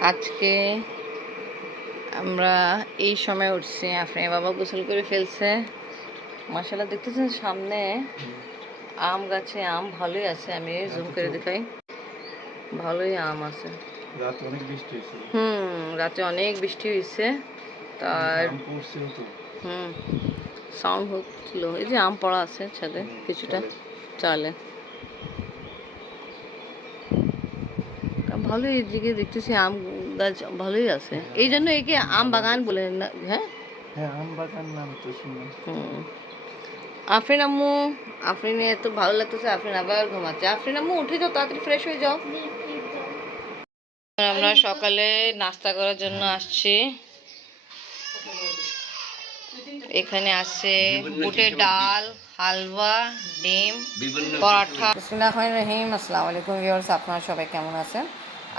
আজকে আমরা এই সময় উঠছি। আপনি বাবা গোসল করে ফেলছে। মাসাল্লাহ দেখতেছেন সামনে আম গাছে আম ভালোই আছে। আমি জুম করে দেখাই। ভালোই আম আছে। হুম রাতে অনেক বৃষ্টি হয়েছে। তার আম পড়ছিল তো। হুম সাউন্ড হচ্ছিল। এই যে আম পড়া আছে ছাদে কিছুটা। চালে। ভালোই এদিকে দেখতেছি আম গাছ ভালোই আছে। এই জন্য একে আম বাগান বলে না হ্যাঁ? হ্যাঁ আম বাগান নাম তো শুনলাম। আফরিন আম্মু আফরিনে এত ভালো লাগতেছে আফরিন আবার ঘুমাচ্ছে। আফরিন আম্মু উঠে যাও তাড়াতাড়ি ফ্রেশ হয়ে যাও। আমরা সকালে নাস্তা করার জন্য আসছি। এখানে আছে বুটের ডাল হালুয়া ডিম পরাঠা। রহিম। আসসালামু আলাইকুম ভিউয়ার্স আপনারা সবাই কেমন আছেন?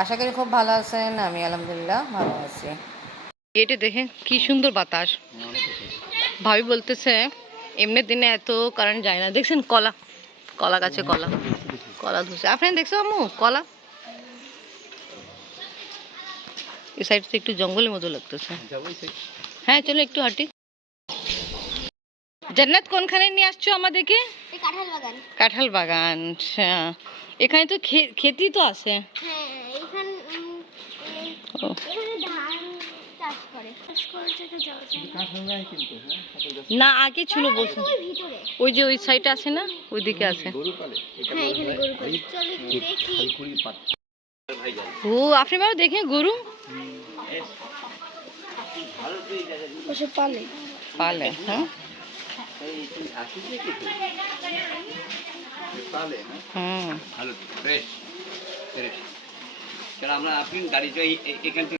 আশা করি খুব ভালো আছেন আমি আলহামদুলিল্লাহ ভালো আছি। গেটে দেখে কি সুন্দর বাতাস। ভাবি বলতেছে এমনি দিনে এত কারেন্ট যায় না। দেখছেন কলা কলা গাছে কলা কলা ধুছে। আপনি দেখছ আম্মু কলা? এই সাইডটা একটু জঙ্গলের মতো লাগতেছে। হ্যাঁ চলো একটু হাঁটি। জান্নাত কোনখানে নিয়ে আসছো আমাদেরকে? কাঁঠাল বাগান। কাঁঠাল বাগান আচ্ছা। এখানে তো খে- খেতি তো আছে। হ্যাঁ। না, আগে ছিল বলছো। ওই যে ওই সাইড আছে না? আছে। দেখি কুড়ি পাত ও আপনি বাবা দেখে গরু? পালে হ্যাঁ? হ্যাঁ হুম ভালো ফ্রেশ ফ্রেশ কারণ আমরা আপনি গাড়িটা এই- এই- এখান থেকে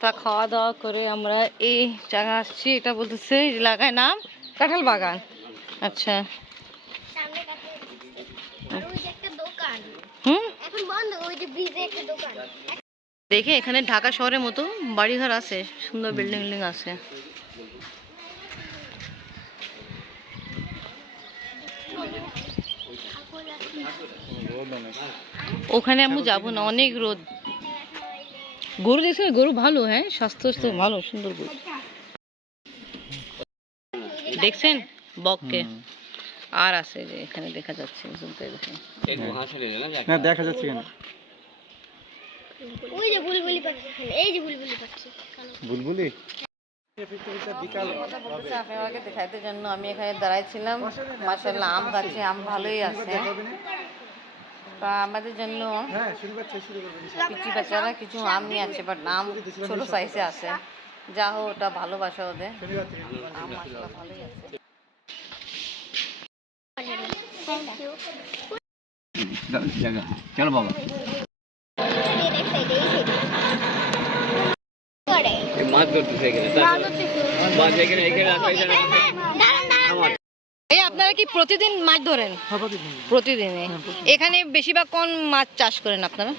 তা খাওয়া দাওয়া করে আমরা এই জায়গা আসছি এটা বলতেছে এই এলাকায় নাম কাঁঠাল বাগান। আচ্ছা। সামনে কাছে আর ওই যে একটা দোকান। হুম? এখন বন্ধ ওই যে ব্রিজে একটা দোকান। দেখে এখানে ঢাকা শহরের মতো বাড়িঘর আছে সুন্দর বিল্ডিং বিল্ডিং আছে। ওখানে আমি যাব না অনেক রোদ। গরু দেখছ গরু ভালো হ্যাঁ? স্বাস্থ্য তো ভালো সুন্দর গরু। দেখছেন? বককে। আর আছে যে এখানে দেখা যাচ্ছে করে দেখেন। না দেখা যাচ্ছে কেন ওই যে বুলবুলি পাখি এখানে এই যে বুলবুলি পাখি। বুলবুলি? দেখাইতে জন্য আমি এখানে দাঁড়াইছিলাম। মাসাল্লাহ আম গাছে আম ভালোই আছে। তা আমাদের জন্য হ্যাঁ শুরু করছে শুরু করবে পিচি বাচ্চারা কিছু আম নিয়ে আছে বাট আম ছোট সাইজে আছে যা হোক ওটা ভালোবাসা ওদের। আম ভালোই আছে। চলো বাবা। মাছ এখানে মাছ এখানে এখানে এই আপনারা কি প্রতিদিন মাছ ধরেন? প্রতিদিনে। এখানে বেশিরভাগ কোন মাছ চাষ করেন আপনারা?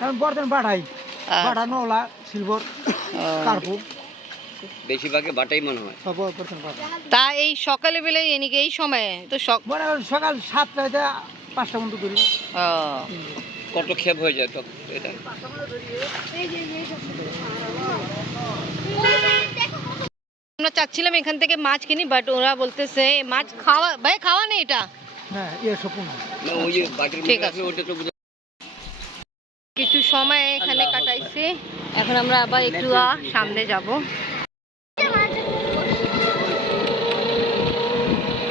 কারণ বর্তমান বাড়াই আহ, নলা সিলভার কার্পু। বেশিরভাগে বাটাই মনে হয়। তা এই সকালে বেলায় এনেকে এই সময়ে তো সকাল সাতটাতে পাঁচটা পর্যন্ত করি। কত ক্ষেপ হয়ে যায় তো এটা? চাচ্ছিলাম এখান থেকে মাছ কিনি বাট ওরা বলতেছে মাছ খাওয়া ভাই খাওয়া নেই এটা? হ্যাঁ ইয়ে ঠিক আছে। কিছু সময় এখানে কাটাইছি। এখন আমরা আবার একটু সামনে যাব।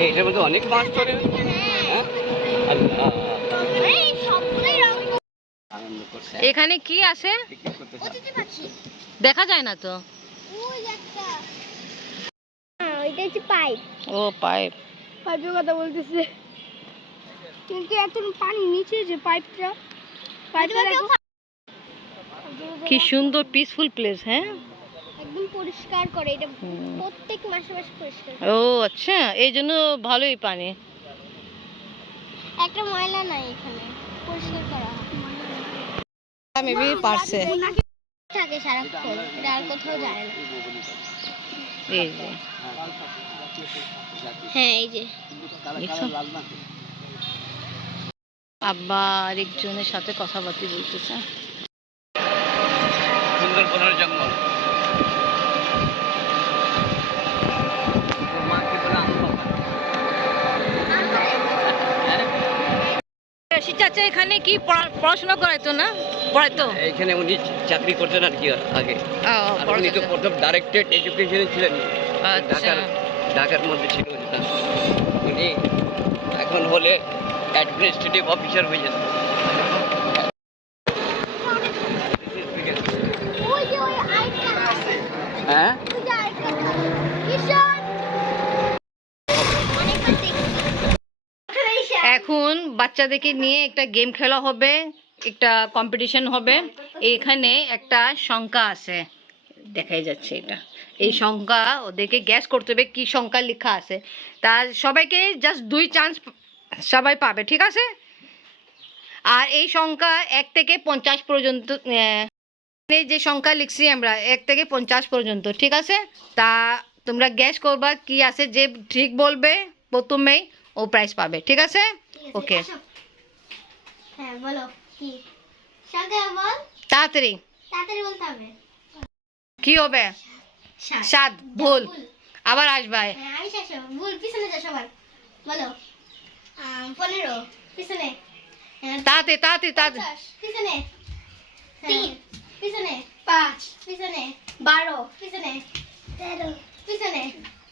এটার মধ্যে অনেক মাছ ধরে হ্যাঁ? এখানে কি আছে? দেখা যায় না তো। ওইটা হচ্ছে পাইপ। ও পাইপ। পাইপের কথা বলতেছে। কিন্তু এখন পানি নিচে যে পাইপটা পাইপটা কি সুন্দর পিসফুল প্লেস হ্যাঁ? একদম পরিষ্কার করে এটা প্রত্যেক মাসে মাসে পরিষ্কার ও আচ্ছা এই জন্য ভালোই পানি। একটা ময়লা নাই এখানে পরিষ্কার করা মেবি পারছে। থাকে সারাক্ষণ আর কোথাও যায় না। এই যে হ্যাঁ এই যে। আব্বা আরেকজনের সাথে কথাবার্তা বলতেছে। জঙ্গল জঙ্গল ওর মাকে বলে আম বাবা। হ্যাঁ? রশিদ চাচা এখানে কি পড়া- পড়াশোনা করাইতো না? পড়াইতো? এখানে উনি চাকরি করতেন আর কি আগে। উনি তো প্রথম ডাইরেক্টেড এডুকেশনে ছিলেন। আচ্ছা। ঢাকার ঢাকার মধ্যে ছিল উনি এখন হলে অ্যাডমিনিস্ট্রেটিভ অফিসার হয়ে যাচ্ছে ওই যে ওই আরেকটা হ্যাঁ ওই যে আরেকটা ঈশান অনেকবার দেখছি ঈশান এখন বাচ্চাদেরকে নিয়ে একটা গেম খেলা হবে, একটা কম্পিটিশন হবে। এখানে একটা সংখ্যা আছে, দেখাই যাচ্ছে এটা। এই সংখ্যা ওদেরকে গ্যাস করতে হবে কি সংখ্যা লেখা আছে। তা সবাইকে জাস্ট দুই চান্স সবাই পাবে, ঠিক আছে? আর এই সংখ্যা এক থেকে পঞ্চাশ পর্যন্ত যে সংখ্যা লিখছি আমরা, এক থেকে পঞ্চাশ পর্যন্ত, ঠিক আছে? তা তোমরা গ্যাস করবা কি আছে যে ঠিক বলবে প্রথমেই। ও প্রাইজ পাবে ঠিক আছে? ওকে হ্যাঁ বলো কি? বল। তাড়াতাড়ি। তাড়াতাড়ি বলতে হবে। কি হবে? সাত। ভুল। আবার আসবাই হ্যাঁ ভুল পিছনে যা সবার। বলো। পনেরো পিছনে। হ্যাঁ, পিছনে। তিন। পিছনে। পাঁচ পিছনে। বারো পিছনে। তেরো পিছনে। আম,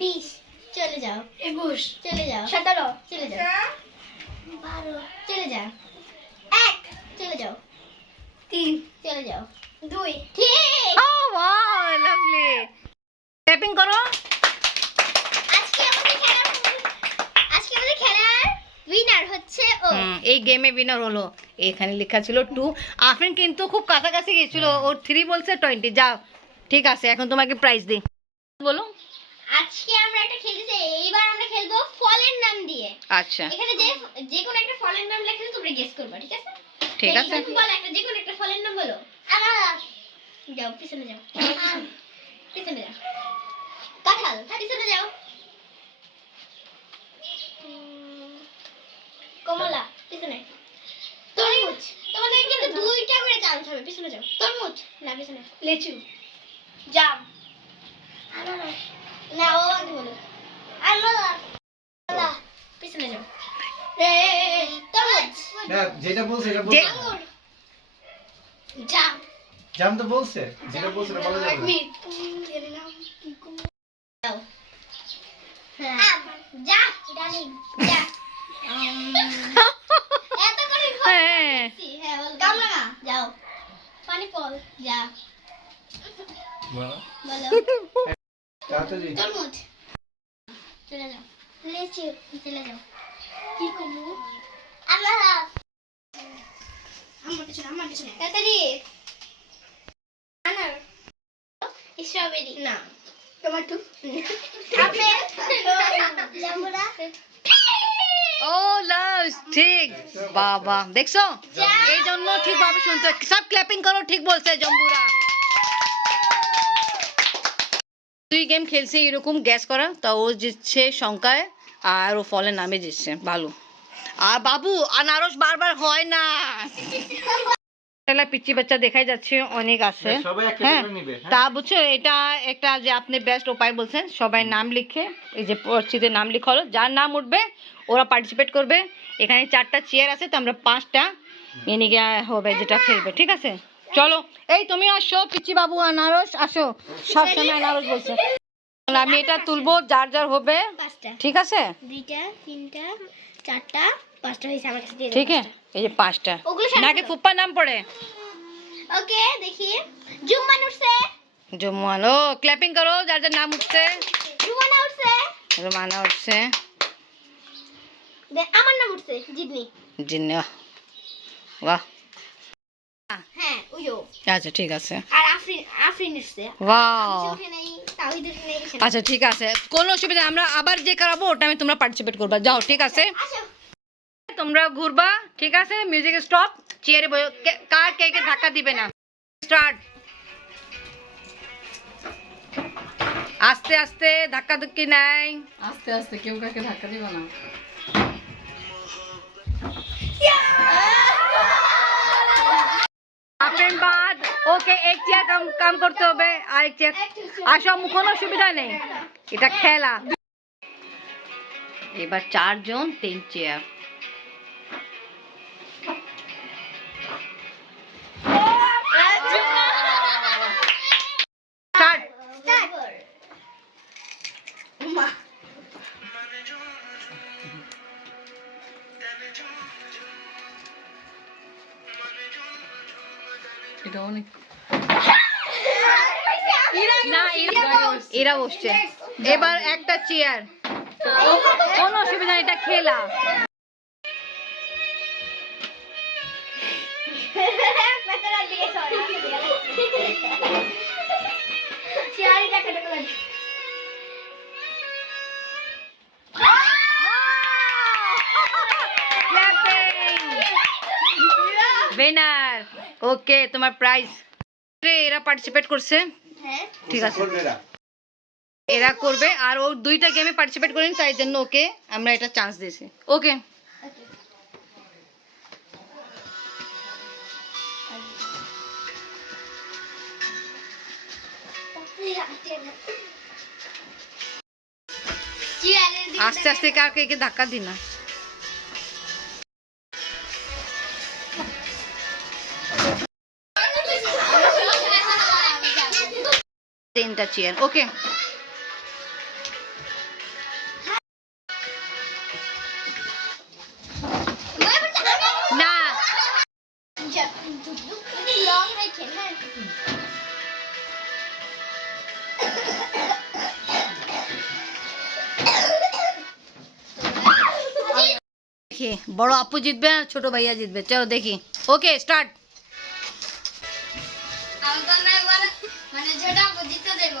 বিশ। চলে যাও। একুশ। চলে যাও। সতেরো। চলে যাও। বারো। চলে যাও। এক। চলে যাও। তিন। চলে যাও। দুই। ঠিক। ও ওয়াও লাভলি ট্যাপিং করো। আজকে আমাদের খেলার আজকে আমাদের খেলার উইনার হচ্ছে ও। এই গেমে উইনার হলো। এখানে লেখা ছিল টু আফরিন কিন্তু খুব কাছাকাছি গেছিল ও থ্রি বলছে টোয়েন্টি যাও ঠিক আছে এখন তোমাকে প্রাইজ দিই। বলো। আজকে আমরা একটা খেলতেছি এইবার আমরা খেলব ফলের নাম দিয়ে। আচ্ছা। এখানে যে যে কোনো একটা ফলের নাম লেখা তোমরা গেস করবে ঠিক আছে? ঠিক আছে। বল একটা যে কোনো একটা ফলের নাম বলো। আনারস। যাও পিছনে যাও। পিছনে যাও। কাঁঠাল পিছনে যাও উম, কমলা পিছনে তরমুজ তোমাদের কিন্তু চান্স হবে পিছনে যাও। তরমুজ? না পিছনে লেচু? জাম? আনারস? না ও আগে বলো। আনারস? পিছনে যাও। তরমুজ? না যেটা বলছে এটা আঙুর জাম। জাম তো বলছে যেটা বলছে এটা বলা যাবে যাও। হ্যাঁ। যা ডালিম যা। এত করে হ্যাঁ দিচ্ছি, হ্যাঁ বল কামরাঙা যাও পানি ফল যা। বলো। বলো। তাড়াতাড়ি। তরমুজ চলে যাও। লেচু চলে যাও। কি করব? আল্লাহ। আমার পিছনে আমার পিছনে। তাড়াতাড়ি। আনার। স্ট্রবেরি। না। টমেটো। আপেল। ও লাভ ঠিক। বাবা দেখছ? এই জন্য শুনতে সব ক্ল্যাপিং করো ঠিক বলছে জম্বুরা। তুই গেম খেলছে এরকম গ্যাস করা? তা ও জিতছে শঙ্কায় আর ও ফলের নামে জিতছে। ভালো আর বাবু আনারস বারবার হয় না। তাহলে পিচ্ছি বাচ্চা দেখাই যাচ্ছে অনেক আছে। হ্যাঁ, হ্যাঁ হ্যাঁ। তা বুঝছ এটা একটা যে আপনি বেস্ট উপায় বলছেন সবাই নাম লিখে এই যে পরিচিতের নাম লিখা হলো যার নাম উঠবে ওরা পার্টিসিপেট করবে। এখানে চারটা চেয়ার আছে তো আমরা পাঁচটা এনিকে হবে যেটা খেলবে ঠিক আছে? চলো এই তুমি আসো পিচ্ছি বাবু আনারস আসো। সব সময় আনারস বলছে। আমি এটা তুলবো যার যার হবে ঠিক আছে? দুইটা তিনটা চারটা। পাঁচটা হয়েছে আমার কাছে দিয়ে ঠিক আছে এই যে পাঁচটা ওগুলো সামনে নাকি দাও। ফুপ্পার নাম পড়ে ওকে দেখি জুম্মান উঠছে জম্মুয়ান ও ক্ল্যাপিং করো যার যার নাম উঠছে রুমানা উঠছে রোমানা উঠছে দে- আমার নাম উঠছে জিদনি জিন্না বাহ হ্যাঁ ওইও আচ্ছা ঠিক আছে আর আফরিন আফরিন উঠছে ওয়াও সে উঠে নেই তাহিদ উঠে নেই এখানে। আচ্ছা ঠিক আছে কোনো অসুবিধা নেই, আমরা আবার যে করাবো ওটা আমি তোমরা পার্টিসিপেট করবা যাও ঠিক আছে আসো তোমরা ঘুরবা ঠিক আছে? মিউজিক স্টপ চেয়ারে বসে কার কে কে ধাক্কা দিবে না? স্টার্ট আস্তে আস্তে ধাক্কা ধুক্কি নাই। আস্তে আস্তে কেউ কাকে ধাক্কা দিবা না। বাদ ওকে এক চেয়ার কাম কাম করতে হবে আর এক চেয়ার। আসো আমু, কোনো অসুবিধা নেই। এটা খেলা। এবার চারজন তিন চেয়ার। এটা অনেক না এরা- এরা বসছে। এবার একটা চেয়ার কোনো অসুবিধা নেই, এটা খেলা। পেছনের ওকে তোমার প্রাইজ এরা পার্টিসিপেট করছে? হ্যাঁ। ঠিক আছে। এরা করবে আর ও দুইটা গেমে পার্টিসিপেট করেনি তাই জন্য ওকে আমরা এটা চান্স দিয়েছি। ওকে আস্তে আস্তে কাকে কে ধাক্কা দি না তিনটা চেয়ার ওকে না লং রাখেন হ্যাঁ দেখি বড় আপু জিতবে আর ছোট ভাইয়া জিতবে বুঝতে দেব।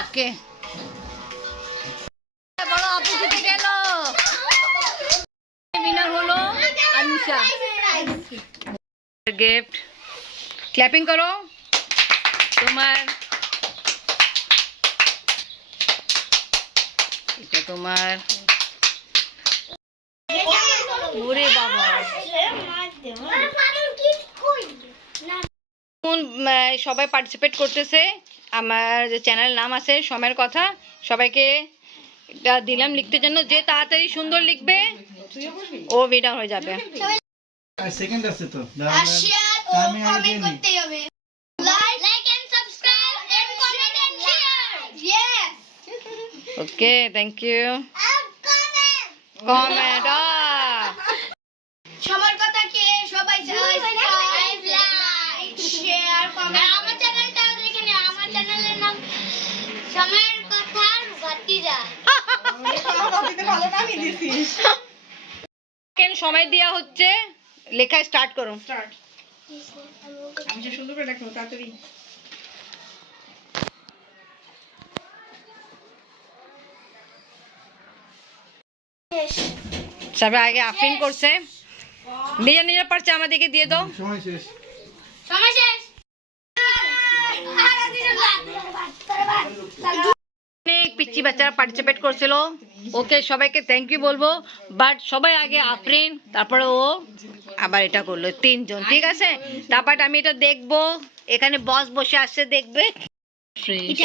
ওকে। বড় আপু জিতে গেল? উইনার হলো আনুষা। গিফট ক্ল্যাপিং করো। তোমার এটা তোমার ওরে বাবা। সবাই পার্টিসিপেট করতেছে। আমার যে চ্যানেল নাম আছে সময়ের কথা সবাইকে এটা দিলাম লিখতে জন্য। যে তাড়াতাড়ি সুন্দর লিখবে ও উইনার হয়ে যাবে। আর সেকেন্ড আছে তো। আর শেয়ার ও আমি আগে দিয়ে কমেন্ট হবে। সময় দেওয়া হচ্ছে লেখা স্টার্ট করো সবাই আগে আফরিন করছে নিজের নিজের পারছে আমাদেরকে দিয়ে দাও সময় শেষ সময় শেষ পিচ্ছি বাচ্চারা পার্টিসিপেট করছিল। ওকে সবাইকে থ্যাংক ইউ বলব। বাট সবাই আগে আফরিন তারপরে ও আবার এটা করল তিনজন ঠিক আছে? তারপর আমি এটা দেখব। এখানে বস বসে আসছে দেখবে?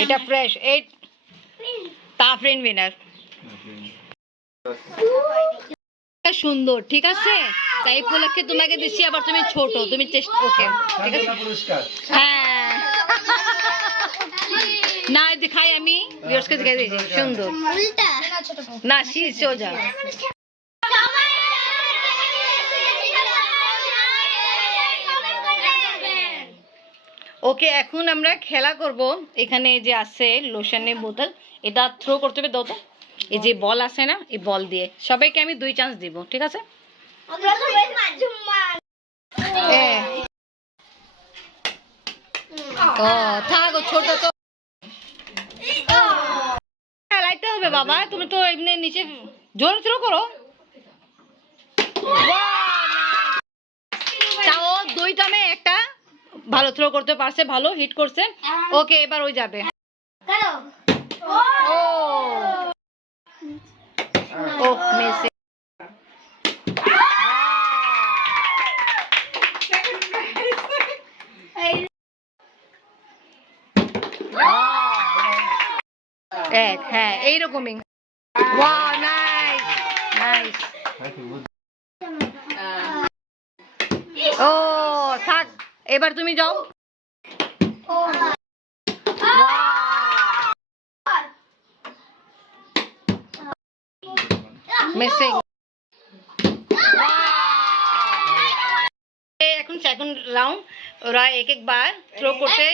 এটা ফ্রেশ এই তাফরিন উইনার সুন্দর ঠিক আছে? তাই উপলক্ষে তোমাকে দিচ্ছি আবার তুমি ছোট তুমি চেষ্টা ওকে ঠিক আছে? হ্যাঁ। দেখাই আমি ভিউয়ার্সকে দেখাই দিয়েছি সুন্দর না শি সোজা ওকে এখন আমরা খেলা করব। এখানে যে আছে লোশনের বোতল এটা থ্রো করতে হবে দাও তো। এই যে বল আছে না এই বল দিয়ে। সবাইকে আমি দুই চান্স দিব ঠিক আছে। ও থাক ছোট তো। হবে বাবা তুমি তো এমনি নিচে জোর থ্রো করো। তাও দুইটা মে একটা ভালো থ্রো করতে পারছে ভালো হিট করছে। ওকে এবার ওই যাবে করো ও ও মেসি এক হ্যাঁ এইরকমই ওয়াও নাইস নাইস ও থাক এবার তুমি যাও মিসিং এখন সেকেন্ড রাউন্ড ওরা এক একবার থ্রো করতে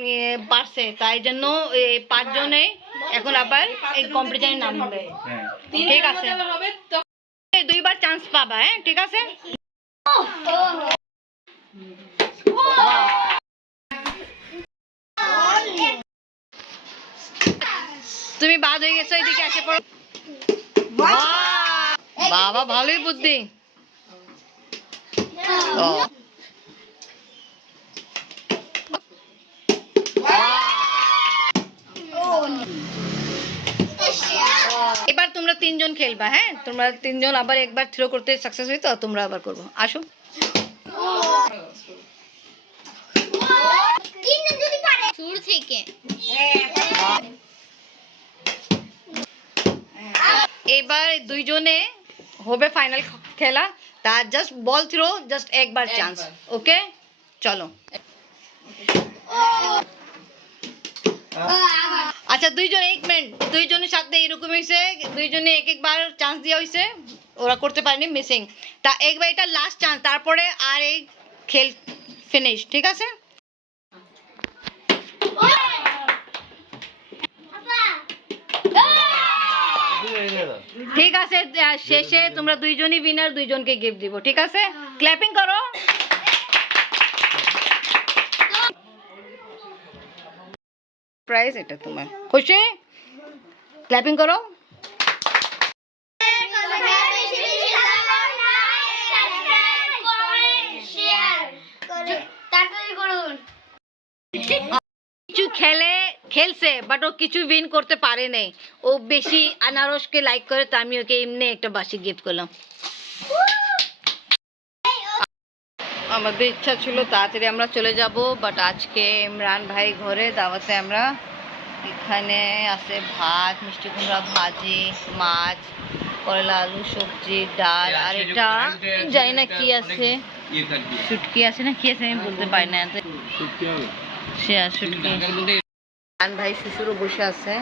ইয়ে, পারছে। তাই জন্য এই পাঁচজনে এখন আবার এই কম্পিটিশনে নামবে হ্যাঁ। ঠিক আছে। দুইবার চান্স পাবা হ্যাঁ ঠিক আছে? তুমি বাদ হয়ে গেছো এদিকে আসে পড়ো। বাবা ভালোই বুদ্ধি ও। এবার তোমরা তিনজন খেলবা হ্যাঁ? তোমরা তিনজন আবার একবার থ্রো করতে সাকসেস হইতো তোমরা আবার করব। আসো। তিনজন যদি পারে শুরু থেকে। এবার দুইজনে হবে ফাইনাল খেলা। তার জাস্ট বল থ্রো জাস্ট একবার চান্স ওকে? চলো। আচ্ছা দুইজন এক মিনিট। দুইজনের সাথে এরকম হয়েছে, দুইজনে এক একবার চান্স দেওয়া হয়েছে, ওরা করতে পারেনি মিসিং তা একবার এটা লাস্ট চান্স তারপরে আর এই খেল ফিনিশ ঠিক আছে? ঠিক আছে শেষে তোমরা দুইজনই উইনার দুইজনকে গিফট দিব, ঠিক আছে? ক্ল্যাপিং করো। প্রাইস এটা তোমার। খুশি? ক্ল্যাপিং করো। খেলে, খেলছে বাট ও কিছু উইন করতে পারে নাই। ও বেশি আনারসকে লাইক করে, তো আমি ওকে এমনি একটা বাসি গিফট করলাম। আমাদের ইচ্ছা ছিল তাড়াতাড়ি আমরা চলে যাব বাট আজকে ইমরান ভাই ঘরে, দাওয়াতে আমরা এখানে আছে ভাত মিষ্টি কুমড়া ভাজি মাছ করলা আলু সবজি ডাল আর এটা জানি না কি আছে। শুটকি আছে না কি আছে আমি বলতে পারি না সে আর শুটকি। ইমরান ভাই শ্বশুরও বসে আছে।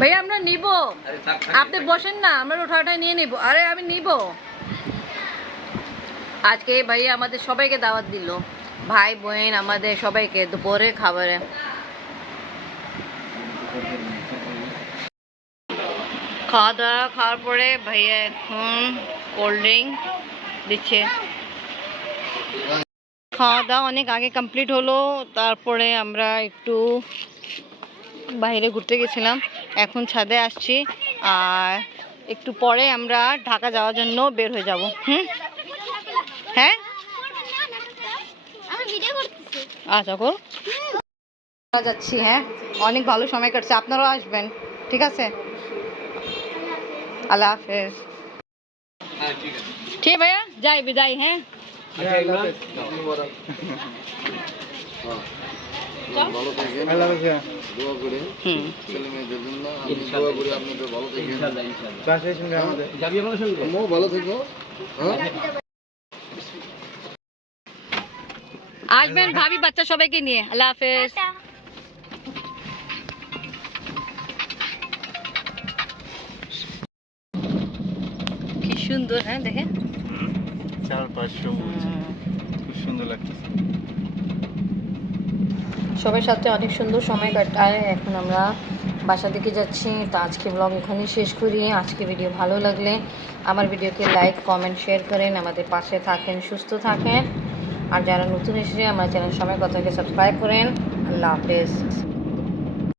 ভাইয়া আমরা নিব। আপনি বসেন না আমরা ওঠাটা নিয়ে নিব। আরে আমি নিব। আজকে ভাইয়া আমাদের সবাইকে দাওয়াত দিল। ভাই, বোন, আমাদের সবাইকে দুপুরে খাবারে। খাওয়া দাওয়া খাওয়ার পরে ভাইয়া এখন কোল্ড ড্রিঙ্ক দিচ্ছে। খাওয়া দাওয়া অনেক আগে কমপ্লিট হলো, তারপরে আমরা একটু বাইরে ঘুরতে গেছিলাম। এখন ছাদে আসছি, আর একটু পরে আমরা ঢাকা যাওয়ার জন্য বের হয়ে যাব। হুম হ্যাঁ আমি ভিডিও করতেছি আচ্ছা কর আমরা যাচ্ছি হ্যাঁ? অনেক ভালো সময় কাটছে। আপনারাও আসবেন ঠিক আছে? আল্লাহ হাফেজ। হ্যাঁ ঠিক আছে। ঠিক ভাইয়া? যাই বিদায় হ্যাঁ? আল্লাহ রাখে হুম। বাসায় শুনবে? আমাদের আসবেন ভাবি বাচ্চা সবাইকে নিয়ে। আল্লাহ হাফেজ। কি সুন্দর হ্যাঁ দেখে চার পাঁচ সবুজ। খুব সুন্দর লাগতেছে। সবার সাথে অনেক সুন্দর সময় কাটায়। এখন আমরা বাসা দিকে যাচ্ছি। তো আজকে ব্লগ এখানেই শেষ করি। আজকে ভিডিও ভালো লাগলে আমার ভিডিওকে লাইক কমেন্ট শেয়ার করেন। আমাদের পাশে থাকেন সুস্থ থাকেন। আর যারা নতুন এসেছে আমার চ্যানেল সময় কথাকে সাবস্ক্রাইব করেন। আল্লাহ হাফেজ।